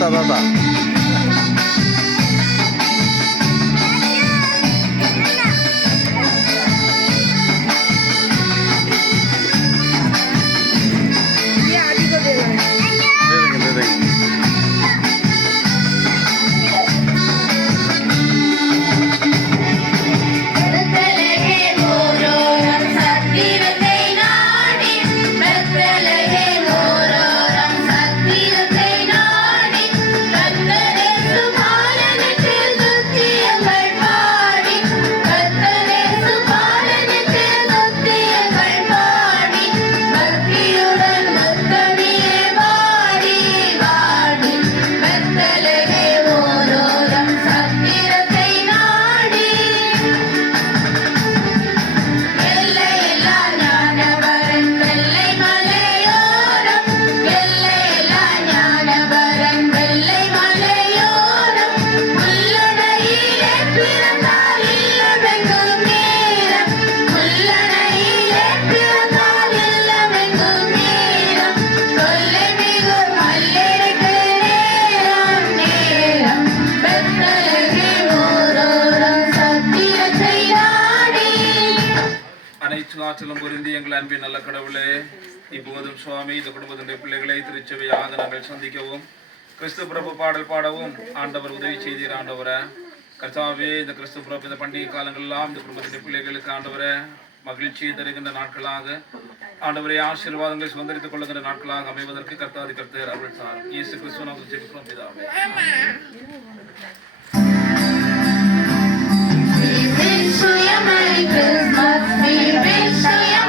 தாத்தா தாத்தா ஆற்றலும் புரிந்து எங்கள் அன்பின் நல்ல கடவுளே, இப்போதும் சுவாமி இந்த குடும்பத்தினுடைய பிள்ளைகளை திருச்சபையாக நாங்கள் சந்திக்கவும் கிறிஸ்து பிறப்பு பாடல் பாடவும் ஆண்டவர் உதவி செய்தீர். ஆண்டவரை கர்த்தாவே, இந்த கிறிஸ்து பிறப்பு இந்த பண்டிகை காலங்களெல்லாம் இந்த குடும்பத்தினுடைய பிள்ளைகளுக்கு ஆண்டவரை மகிழ்ச்சியை தருகின்ற நாட்களாக, ஆண்டவரை ஆசீர்வாதங்களை சுதந்திரித்துக் கொள்ளுகின்ற நாட்களாக அமைவதற்கு கர்த்தாதி கர்த்தர் அருள் சார். இயேசு கிறிஸ்துவ நாமத்தில் ஜெபிக்கிறோம் பிதாவே. We wish you a Merry Christmas. We wish you a